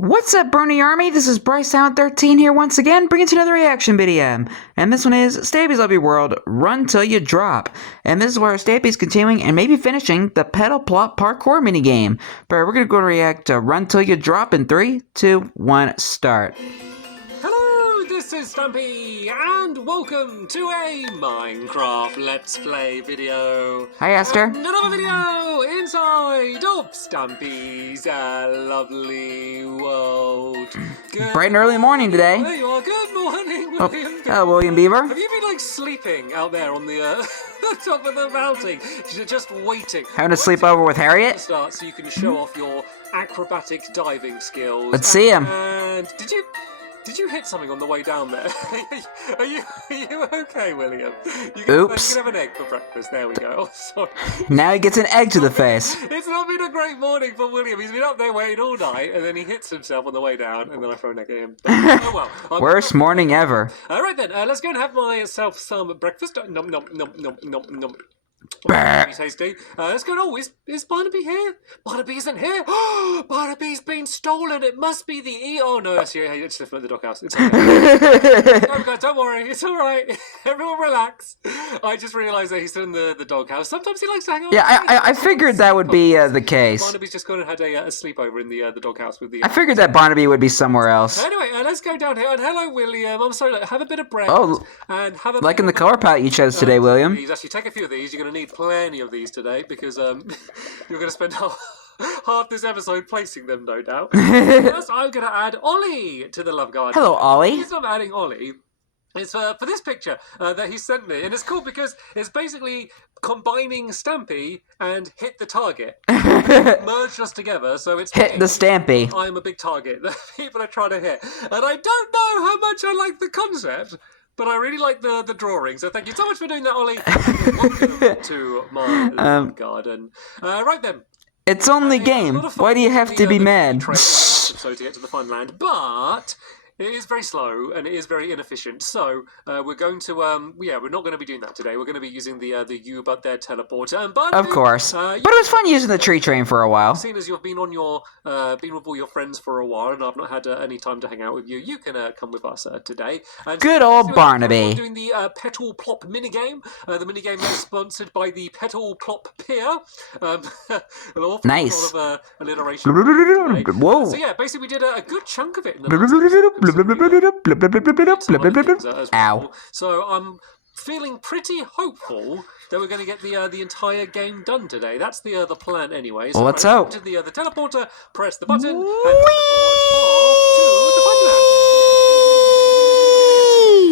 What's up, Brony Army? This is BryceAllen13 here once again, bringing you another reaction video. And this one is Stampy's Lovely World, Run Till You Drop. And this is where Stampy's continuing and maybe finishing the pedal plot parkour minigame. But we're going to go react to Run Till You Drop in 3, 2, 1, start. Hello, this is Stampy, and welcome to a Minecraft Let's Play video. Hi, Esther. Another video inside of Stampy's lovely world. Bright and early morning today. There you are. Good morning, William. Hello, William Beaver. Have you been sleeping out there on the the top of the mountain? You're just waiting. Having a sleepover with Harriet? Start so you can show off your acrobatic diving skills. Let's see him. And did you hit something on the way down there? Are you okay, William? Oops. You can have an egg for breakfast. There we go. Oh, sorry. Now he gets an egg to the face. It's not been a great morning for William. He's been up there waiting all night, and then he hits himself on the way down, and then I throw an egg at him. Oh well. Worst morning ever. All right then. Let's go and have myself some breakfast. Nom nom nom nom nom nom. Tasty. Let's go. Oh, is Barnaby here? Barnaby isn't here. Barnaby's been stolen. It must be the Oh no, that's you. Hey, it's just at the doghouse. It's okay. Don't worry. It's all right. Everyone relax. I just realised that he's still in the doghouse. Sometimes he likes to hang out. Yeah, I figured that would be the case. Barnaby's just gone and had a sleepover in the doghouse with the. I figured that Barnaby would be somewhere else. Anyway, let's go down here. And hello, William. I'm sorry. Look, have a bit of bread. Oh, and have a like in the color palette you chose today, William. Please, actually, take a few of these. You're going to need plenty of these today because you're going to spend half this episode placing them, no doubt. First, I'm going to add Ollie to the love garden. Hello, Ollie. The reason I'm adding Ollie is for this picture that he sent me, and it's cool because it's basically combining Stampy and Hit the Target. Merged us together, so it's Hit the Stampy. I'm a big target that people are trying to hit, and I don't know how much I like the concept. But I really like the drawing, so thank you so much for doing that, Ollie. Welcome to my garden. Right then. It's only game. Why do you have to be mad? So to get to the fun land, but it is very slow and it is very inefficient. So we're going to we're not going to be doing that today. We're going to be using the you but there teleporter. And of course, but it was fun using the tree train for a while. Seeing as you've been on your been with all your friends for a while, and I've not had any time to hang out with you, you can come with us today. And good old Barnaby. We're doing the Petal Plop minigame. The minigame is sponsored by the Petal Plop Pier. Nice. A lot of alliteration. Whoa. So yeah, basically we did a good chunk of it in the Ow. So I'm feeling pretty hopeful that we're going to get the entire game done today. That's the plan anyway. So well, let's hope. To the teleporter, press the button, and teleport off to the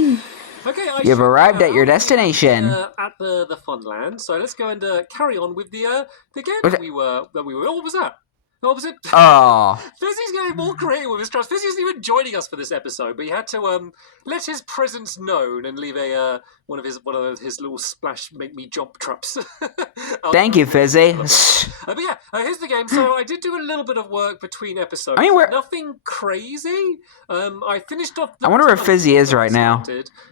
Funland. Okay, you've arrived at your destination. At the Funland. So let's go and carry on with the game that we were. What was that? What was it? Oh. Fizzy's getting more creative with his trust. Fizzy isn't even joining us for this episode, but he had to let his presence known and leave a one of his little splash make me jump traps. Thank you, Fizzy. But yeah, here's the game. So I did do a little bit of work between episodes. I mean, nothing crazy. I finished off. I wonder where Fizzy is right now.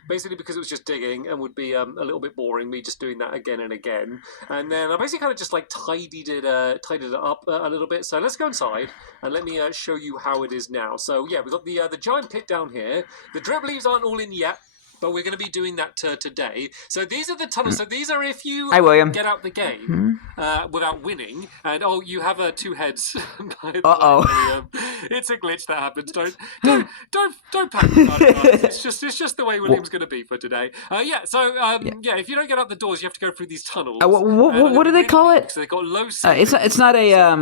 Basically, because it was just digging and would be a little bit boring. Me just doing that again and again, and then I basically kind of just like tidied it up a little bit. So let's go inside and let me show you how it is now. So yeah, we've got the giant pit down here. The drip leaves aren't all in yet, but we're going to be doing that today. So these are the tunnels. So these are if you get out the game without winning. And oh, you have two heads. It's a glitch that happens. Don't panic about it, guys. It's just the way William's going to be for today. So if you don't get out the doors, you have to go through these tunnels. What do they call it? So they've got low. It's not a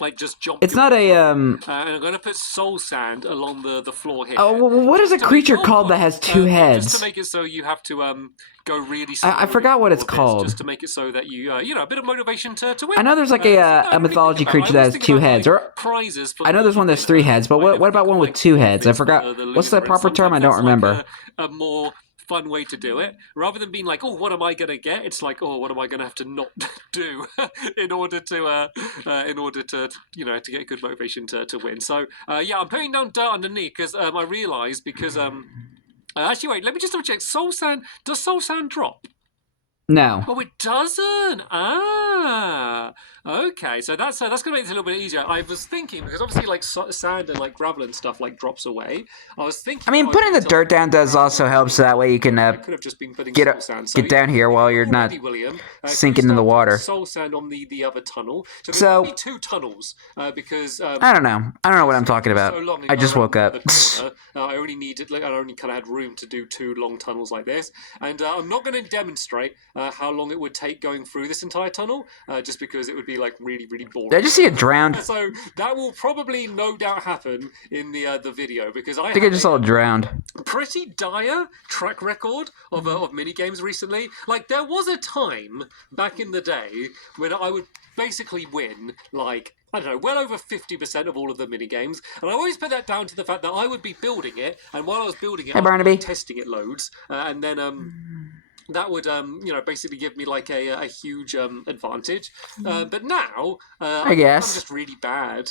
like just jump. It's not a and I'm going to put soul sand along the floor here. Oh, what is a creature called that has two heads? Just to make it so you have to go really slow. I forgot what it's called. Just to make it so that you a bit of motivation to win. I know there's like a mythology creature that has two heads, or prizes. I know there's one that's three heads, but what about one with two heads? I forgot. What's the proper term? I don't remember. A more fun way to do it, rather than being like, oh, what am I gonna get? It's like, oh, what am I gonna have to not do in order to to get good motivation to win. So I'm putting down dirt underneath because I realised actually wait, let me just double check. Soul sand, does soul sand drop? No. Oh, it doesn't. Ah, okay. So that's going to make this a little bit easier. I was thinking because obviously like sand and like gravel and stuff like drops away. I was thinking. I mean, putting the dirt down does also help, so that way you can could have just been putting get soul sand. So get down here while you're not sinking in the water. Soul sand on the other tunnel. So there's So only 2 tunnels because I don't know. I don't know what I'm talking about. So long I just woke up. I only needed, I only kind of had room to do 2 long tunnels like this, and I'm not going to demonstrate how long it would take going through this entire tunnel, just because it would be like really, really boring. Did I just see it drowned? So that will probably no doubt happen in the video because I think I just saw it drowned. Pretty dire track record of mini games recently. Like there was a time back in the day when I would basically win like, I don't know, well over 50% of all of the mini games, and I always put that down to the fact that I would be building it, and while I was building it, I was testing it loads, and then that would, basically give me like a huge advantage. But now, I guess I'm just really bad.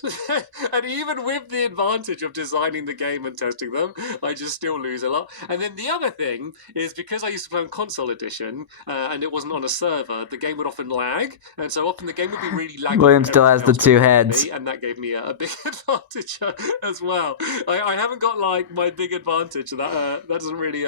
And even with the advantage of designing the game and testing them, I just still lose a lot. And then the other thing is because I used to play on console edition and it wasn't on a server, the game would often lag. And so often the game would be really laggy. William still has the 2 heads. And that gave me a big advantage as well. I haven't got like my big advantage. That doesn't really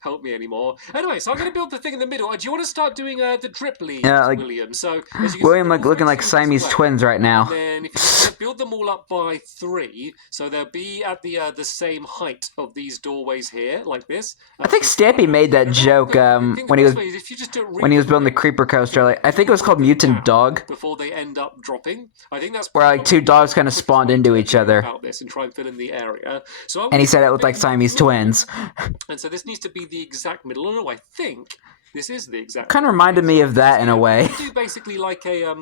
help me anymore. Anyway, so I'm going to build the thing in the middle. Do you want to start doing the drip leads, like, William? So William looking like Siamese twins right now. And then if you build them all up by 3, so they'll be at the same height of these doorways here, like this. I think Stampy made that joke when he was building the creeper coaster. Like, I think it was called Mutant Dog. Before they end up dropping, I think that's where like 2 dogs kind of spawned into each other. About this and try and fill in the area. So and he said it looked like Siamese twins. And so this needs to be the exact middle. No, I think this is the exact. Kind of reminded me of that in a way. Do basically like a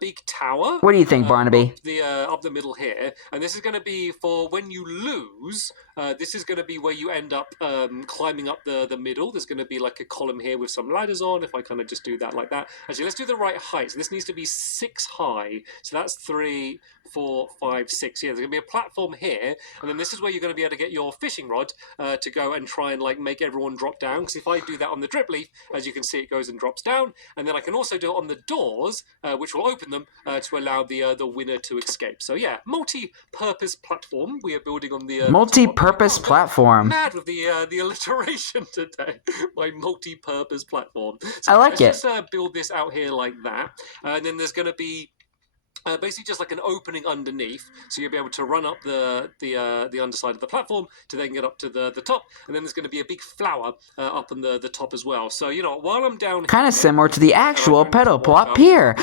big tower. What do you think, Barnaby? Up the middle here, and this is going to be for when you lose. This is going to be where you end up climbing up the middle. There's going to be like a column here with some ladders on. If I kind of just do that like that. Actually, let's do the right height. So this needs to be 6 high. So that's 3, 4, 5, 6. Yeah, there's going to be a platform here, and then this is where you're going to be able to get your fishing rod to go and try and like make everyone drop down. Because if I do that on the drip leaf, as you can see, it goes and drops down. And then I can also do it on the doors, which will open them to allow the winner to escape. So yeah, multi-purpose platform we are building on the multi-purpose platform. Mad with the alliteration today. My multi-purpose platform. So I like it. Let's just build this out here like that, and then there's going to be. Basically just like an opening underneath, so you'll be able to run up the underside of the platform to then get up to the top, and then there's going to be a big flower up on the top as well. So, you know, while I'm down kind of similar to the actual pedal plot pier.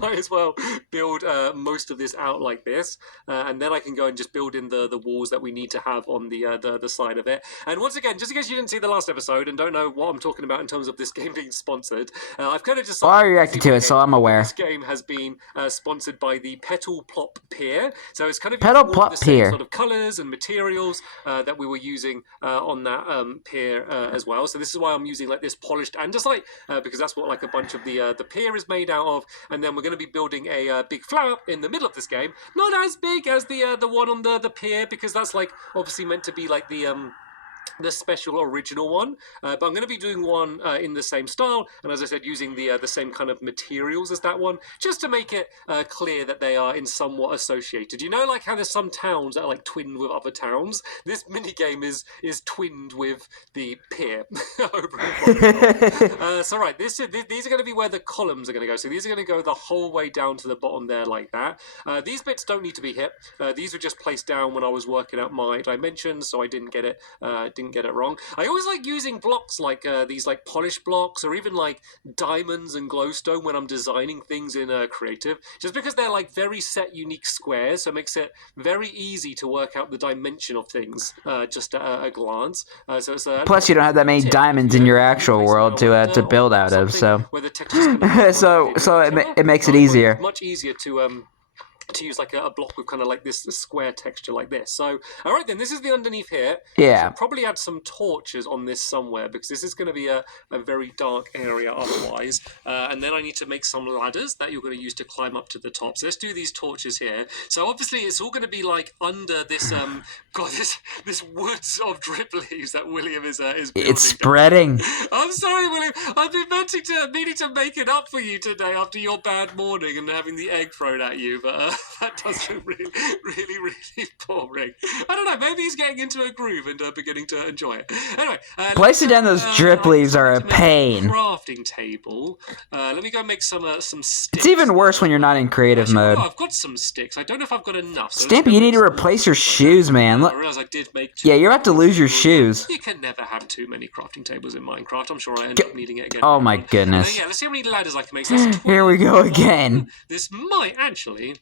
Might as well build most of this out like this, and then I can go and just build in the walls that we need to have on the side of it. And once again, just in case you didn't see the last episode and don't know what I'm talking about in terms of this game being sponsored, I've kind of just... Well, I reacted to it, so I'm aware. This game has been sponsored by the Petal Plop Pier, so it's kind of Petal Plop the same Pier sort of colours and materials that we were using on that pier as well. So this is why I'm using like this polished andesite because that's what like a bunch of the pier is made out of. And then we're going to be building a big flower in the middle of this game, not as big as the one on the pier because that's like obviously meant to be like the special original one, but I'm going to be doing one in the same style, and as I said, using the same kind of materials as that one, just to make it clear that they are in somewhat associated. You know, like how there's some towns that are like twinned with other towns. This minigame is twinned with the pier. So right, these are going to be where the columns are going to go. So these are going to go the whole way down to the bottom there, like that. These bits don't need to be hit. These were just placed down when I was working out my dimensions, so I didn't get it. Get it wrong. I always like using blocks like these like polished blocks or even like diamonds and glowstone when I'm designing things in creative, just because they're like very set unique squares, so it makes it very easy to work out the dimension of things just at a glance. So it's plus you don't have that many diamonds in your actual world to build out of, so so it makes it easier. Much easier to to use like a block with kind of like this square texture like this. So, all right then, this is the underneath here. Yeah. Should probably add some torches on this somewhere because this is going to be a very dark area otherwise. And then I need to make some ladders that you're going to use to climb up to the top. So let's do these torches here. So obviously it's all going to be like under this this woods of drip leaves that William is building. It's spreading. I'm sorry, William. I've been meaning to make it up for you today after your bad morning and having the egg thrown at you, but that does look really boring. I don't know. Maybe he's getting into a groove and beginning to enjoy it. Anyway, placing down those drip leaves are a pain. Crafting table. Let me go make some sticks. It's even worse when you're not in creative mode. I've got some sticks. I don't know if I've got enough. So Stampy, you need to replace your shoes, man. I realize I did make two. Yeah, you're about to lose your shoes. You can never have too many crafting tables in Minecraft. I'm sure I end up needing it again. Oh my goodness. Yeah, let's see how many ladders I can make. So that's 12. Here we go again. This might actually...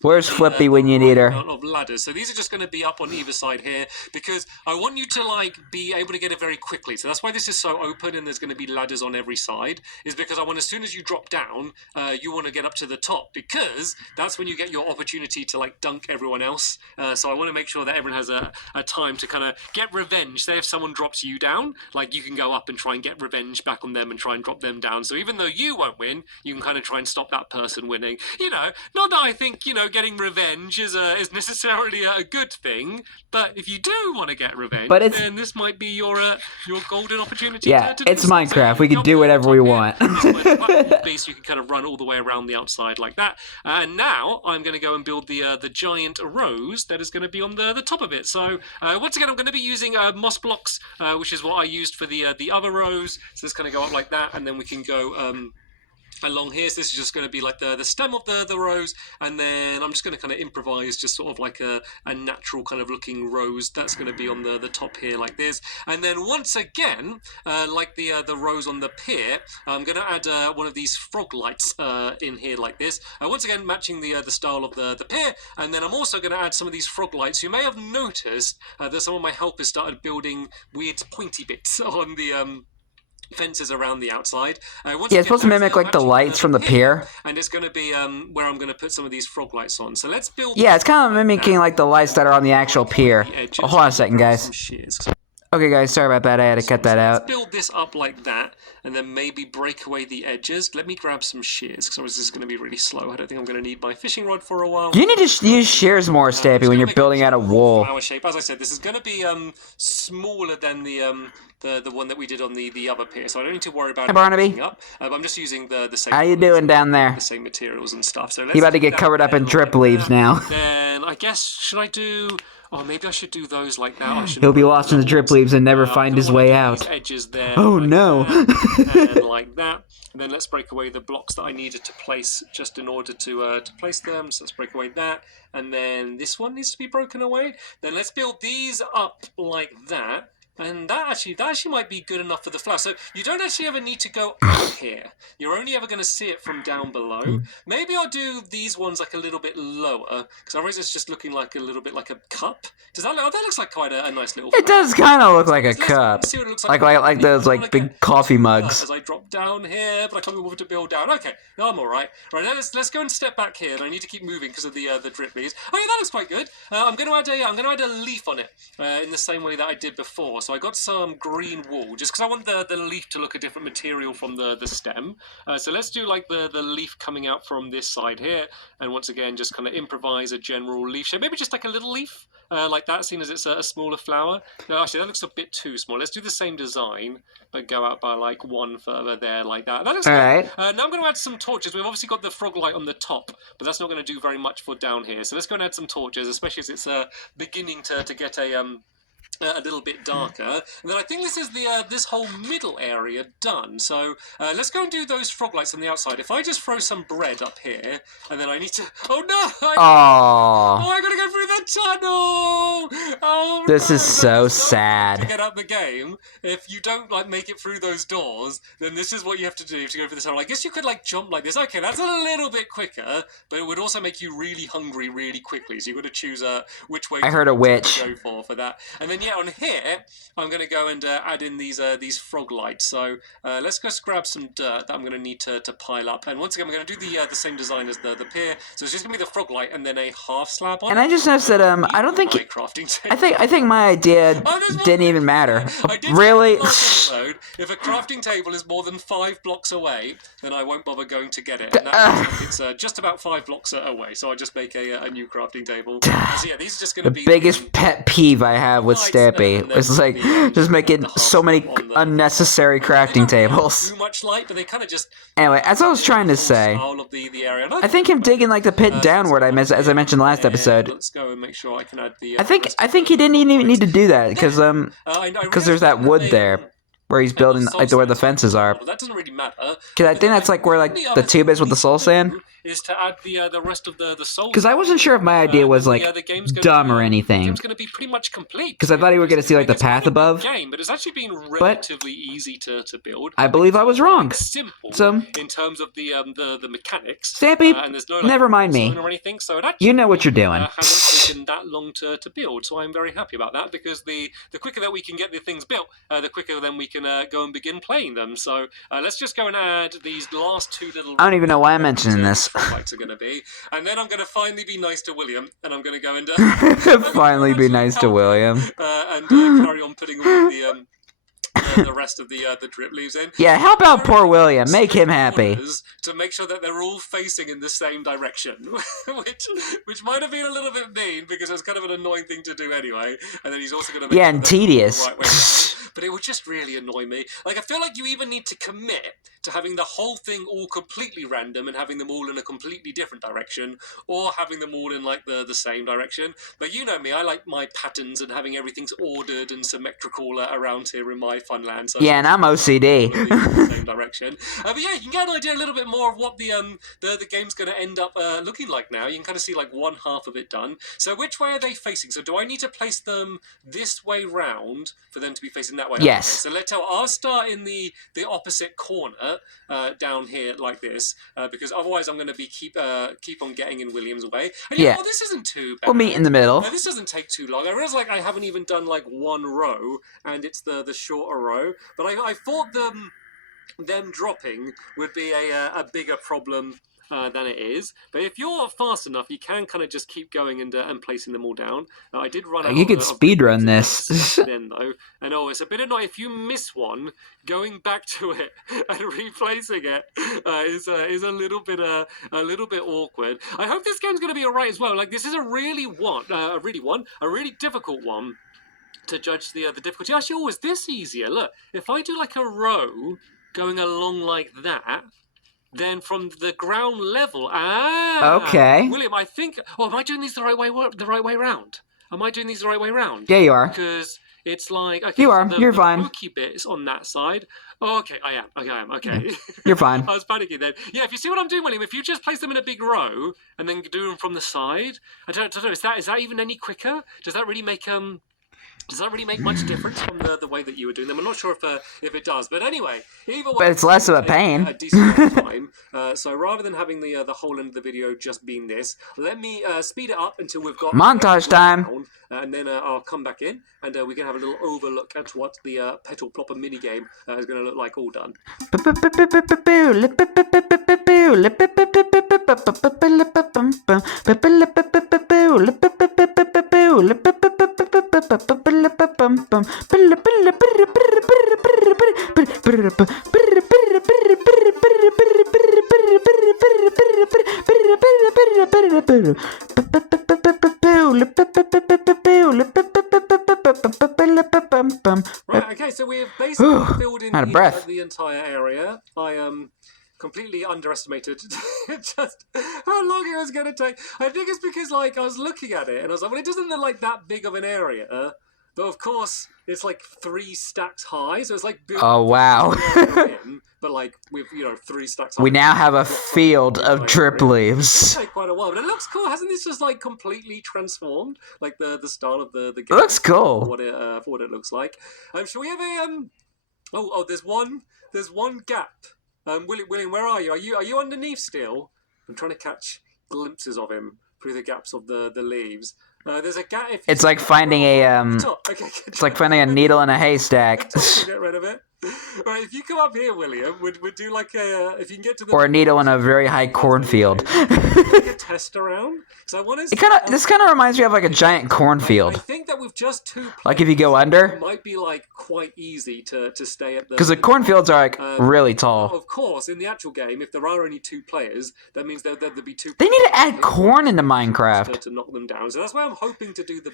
Where's Flippy when you need her? Of ladders. So these are just going to be up on either side here because I want you to like be able to get it very quickly. So that's why this is so open and there's going to be ladders on every side. Is because I want as soon as you drop down, you want to get up to the top because that's when you get your opportunity to like dunk everyone else. So I want to make sure that everyone has a time to kind of get revenge. Say if someone drops you down, like you can go up and try and get revenge back on them and try and drop them down. So even though you won't win, you can kind of try and stop that person winning. You know, not that I think getting revenge is necessarily a good thing, but if you do want to get revenge, then this might be your golden opportunity. Yeah, it's Minecraft. So we can do whatever we want. Base you can kind of run all the way around the outside like that. And now I'm going to go and build the giant rose that is going to be on the top of it. So once again, I'm going to be using moss blocks, which is what I used for the other rose. So it's going to go up like that, and then we can go along here. So this is just going to be like the stem of the rose, and then I'm just going to kind of improvise just sort of like a natural kind of looking rose that's going to be on the top here like this. And then once again, like the rose on the pier, I'm going to add one of these frog lights in here like this, once again matching the style of the pier. And then I'm also going to add some of these frog lights. You may have noticed that some of my helpers started building weird pointy bits on the fences around the outside. It's supposed to mimic like the lights from the pier, and it's going to be where I'm going to put some of these frog lights on. So let's build. Yeah, it's kind of mimicking like the lights that are on the actual pier. Hold on a second, guys. Okay, guys, sorry about that. I had to cut that out. Let's build this up like that, and then maybe break away the edges. Let me grab some shears, because this is going to be really slow. I don't think I'm going to need my fishing rod for a while. You need to use shears more, Stampy, when you're building out a wool. Flower shape. As I said, this is going to be smaller than the one that we did on the other pier, so I don't need to worry about Barnaby. Up. I'm just using the same. How you doing down there? The same materials and stuff. So you about to get covered up in drip leaves now. Then I guess should I do? Oh, maybe I should do those like that. He'll be lost in the drip leaves and never find his way out. Edges there. Oh like no! And like that. And then let's break away the blocks that I needed to place just in order to place them. So let's break away that. And then this one needs to be broken away. Then let's build these up like that. And that actually might be good enough for the flower. So you don't actually ever need to go up here. You're only ever going to see it from down below. Maybe I'll do these ones like a little bit lower, because otherwise it's just looking like a little bit like a cup. Does that look? Oh, that looks like quite a nice little flower. It does kind of look like a cup. See what it looks like those like big coffee mugs. As I drop down here, but I can't be bothered to build down. Okay, no, I'm all right. Right, now let's go and step back here. And I need to keep moving because of the drip leaves. Oh yeah, that looks quite good. I'm going to add a leaf on it in the same way that I did before. So I got some green wool, just because I want the leaf to look a different material from the stem. So let's do like the leaf coming out from this side here, and once again just kind of improvise a general leaf shape. Maybe just like a little leaf like that, seeing as it's a smaller flower. No, actually that looks a bit too small. Let's do the same design, but go out by like one further there like that. That looks good. Right. Now I'm going to add some torches. We've obviously got the frog light on the top, but that's not going to do very much for down here. So let's go and add some torches, especially as it's beginning to get a little bit darker. And then I think this is this whole middle area done. So let's go and do those frog lights on the outside. If I just throw some bread up here, and then I need to... Oh no! I gotta go through the tunnel! Oh This is so To sad. get out the game, if you don't like make it through those doors, then this is what you have to do to go for this tunnel. I guess you could like jump like this. Okay, that's a little bit quicker, but it would also make you really hungry really quickly. So you've got to choose which way I heard a witch. to go for that. And then yeah, on here, I'm going to go and add in these frog lights. So let's go grab some dirt that I'm going to need to pile up. And once again, we're going to do the same design as the pier. So it's just going to be the frog light and then a half slab on. And I just noticed that I don't think I think my idea didn't even matter. Really? If a crafting table is more than 5 blocks away, then I won't bother going to get it. And that it's just about 5 blocks away. So I just make a new crafting table. So yeah, these are just going to be the biggest pet peeve I have with Stampy. It's like just making so many unnecessary crafting tables. Too much light, but they kind of just. Anyway, as I was trying to say, I think him digging like the pit downward. As I mentioned last episode. Let's go and make sure I can add the. I think he didn't even need to do that because there's that wood there where he's building like where the fences are. Well, that doesn't really matter. Because I think that's like where like the tube is with the soul sand. Is to add the rest of the soul. Because I wasn't sure if my idea was like dumb or anything. The game's going to be pretty much complete. Because I thought you were going to see like the path above. Game, but it's actually been relatively easy to build. I believe I was wrong. Simple. So in terms of the mechanics. Stampy, and there's no, never mind me. Or anything, so it actually, you know what you're doing. Hasn't taken that long to build, so I'm very happy about that because the quicker that we can get the things built, the quicker then we can go and begin playing them. So let's just go and add these last 2 little. I don't even know why I'm mentioning this. Lights are going to be, and then I'm going to finally be nice to William, and I'm going to go and finally be nice to William, and carry on putting all the rest of the drip leaves in. Yeah, help out poor William. Make him happy. To make sure that they're all facing in the same direction, which might have been a little bit mean because it's kind of an annoying thing to do anyway. And then he's also going to make and tedious. The right way around, but it would just really annoy me. Like I feel like you even need to commit to having the whole thing all completely random and having them all in a completely different direction, or having them all in like the same direction. But you know me, I like my patterns and having everything's ordered and symmetrical around here in my fun land. So yeah, and I'm OCD. Same direction. But yeah, you can get an idea a little bit more of what the game's going to end up looking like now. You can kind of see like one half of it done. So which way are they facing? So do I need to place them this way round for them to be facing that way? Yes. Okay, so I'll start in the opposite corner down here like this because otherwise I'm going to be keep on getting in William's way. And yeah, well, this isn't too bad. We'll meet in the middle. This doesn't take too long. I realize like I haven't even done like one row, and it's the shorter row. But I thought them dropping would be a bigger problem than it is. But if you're fast enough, you can kind of just keep going and placing them all down. I did run out. You could speedrun this. Then though, and it's a bit annoying if you miss one. Going back to it and replacing it is a little bit awkward. I hope this game's going to be alright as well. Like this is a really difficult one to judge the difficulty. Actually, is this easier? Look, if I do like a row going along like that. Then from the ground level, okay. William, I think. Am I doing these the right way round? Am I doing these the right way round? Yeah, you are. Because it's like okay, you are. You're fine. The pokey bit is on that side. Oh, okay, I am. Okay. You're fine. I was panicking then. Yeah, if you see what I'm doing, William, if you just place them in a big row and then do them from the side, I don't know. Is that even any quicker? Does that really make much difference from the way that you were doing them? I'm not sure if it does, but anyway, either way. But it's less of a pain. A decent amount of time. So rather than having the whole end of the video just being this, let me speed it up until we've got montage time, and then I'll come back in and we can have a little overlook at what the Petal Plopper mini game is going to look like all done. Right, okay, so we've basically filled in the entire area. I completely underestimated just how long it was going to take. I think it's because like I was looking at it and I was like, well, it doesn't look like that big of an area. But of course, it's like 3 stacks high, so it's like Oh, wow. but like with 3 stacks high. We now have a field of drip leaves. It'll take quite a while, but it looks cool. Hasn't this just like completely transformed, like the style of the game? It looks cool. For what it looks like. Shall we have a Oh, there's one gap. William, where are you? Are you underneath still? I'm trying to catch glimpses of him through the gaps of the leaves. There's a gap. It's like finding a Okay, it's like finding a needle in a haystack. Get rid of it. Right, if you come up here, William, we'd do like if you can get to the Or a needle in a very high cornfield. like a test around. So I want to. This kind of reminds me of like a giant cornfield. I think that with just 2 players, Like if you go under, it might be like quite easy to stay at the. because the cornfields are like really tall. Of course, in the actual game, if there are only 2 players, that means there'll be 2. They need to add corn into Minecraft. To knock them down. So that's why I'm hoping to do the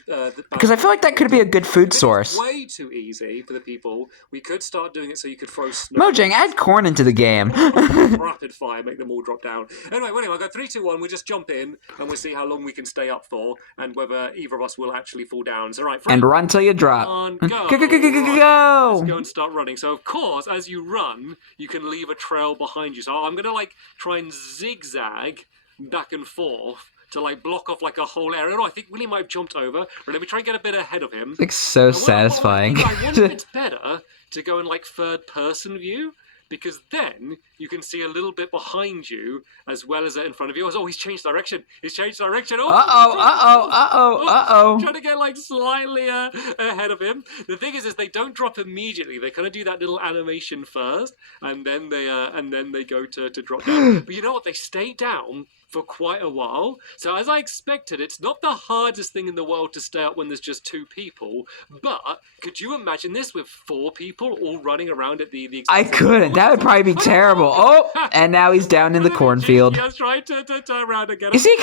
Because I feel like that could be a good food If it's source. way too easy for the people. We could start doing it so you could throw snow. Mojang, add corn into the game. Rapid fire, make them all drop down. Anyway, William, I'll go 3, 2, 1. We just jump in and we'll see how long we can stay up for and whether either of us will actually fall down. So, right, And run till you drop. on, Go, go. go, go, go, go, go, go. Let's go and start running. So, of course, as you run, you can leave a trail behind you. So, I'm going to, like, try and zigzag back and forth to, like, block off, like, a whole area. No, I think Willie might have jumped over. But let me try and get a bit ahead of him. It's like so satisfying. I wonder if it's better to go in, like, third-person view. Because then you can see a little bit behind you as well as in front of you. Oh, he's changed direction. He's changed direction. Trying to get like slightly ahead of him. The thing is they don't drop immediately. They kind of do that little animation first, and then they go to drop down. But you know what? They stay down for quite a while. So as I expected, it's not the hardest thing in the world to stay up when there's just 2 people. But could you imagine this with 4 people all running around at the exact I couldn't. That would probably be terrible. Oh, and now he's down in the cornfield. Yes, right. To turn around and get You see, it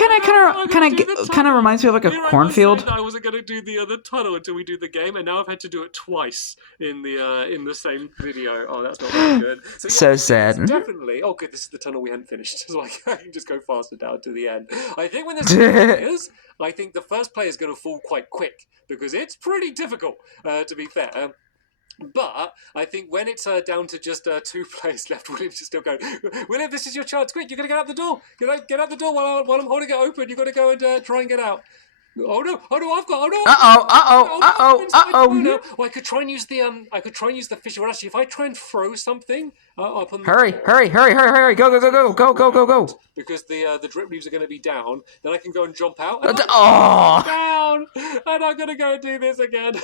kind of reminds me of like a cornfield. I wasn't going to do the tunnel until we do the game, and now I've had to do it twice in the same video. Oh, that's not very good. So sad. Definitely. Oh, good. This is the tunnel we hadn't finished, so I can just go faster down to the end. I think when there's 2 players, I think the first player is going to fall quite quick because it's pretty difficult, to be fair. But I think when it's down to just 2 players left, William's just still going, William, this is your chance. Quick, you're going to get out the door. Get out the door while I'm holding it open. You've got to go and try and get out. Oh no! I've got. Oh no! Well, I could try and use the fish. Well, actually, if I try and throw something up on. Hurry! Go! Because the drip leaves are going to be down, then I can go and jump out. Down, and I'm going to go and do this again.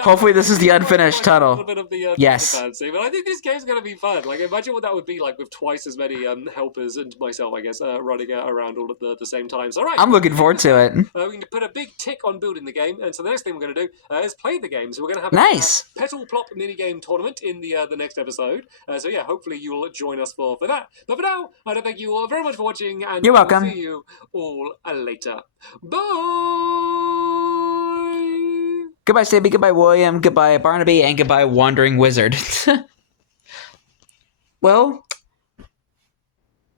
Hopefully, this is the unfinished tunnel. A little bit of the yes. fancy, but I think this game's going to be fun. Like, imagine what that would be like with twice as many helpers and myself, I guess, running around all at the same time. So, all right. I'm looking forward to it. We can put a big tick on building the game, and so the next thing we're going to do is play the game. So we're going to have nice. a Petal Plop mini-game tournament in the next episode. So yeah, hopefully you'll join us for that. But for now, I want to thank you all very much for watching, and you're welcome. I'll see you all later. Bye! Goodbye, Stampy, goodbye, William, goodbye, Barnaby, and goodbye, Wandering Wizard. Well,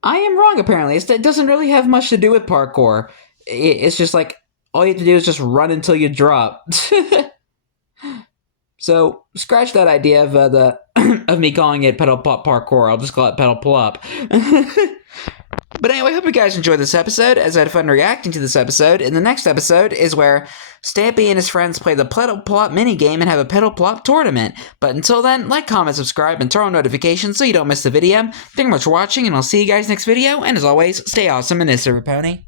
I am wrong, apparently. It doesn't really have much to do with parkour. It's just like, all you have to do is just run until you drop. So, scratch that idea of of me calling it Petal Plop Parkour. I'll just call it Petal Plop. But anyway, I hope you guys enjoyed this episode, as I had fun reacting to this episode. And the next episode is where Stampy and his friends play the Petal Plop minigame and have a Petal Plop tournament. But until then, like, comment, subscribe, and turn on notifications so you don't miss the video. Thank you much for watching, and I'll see you guys next video. And as always, stay awesome and this is Pony.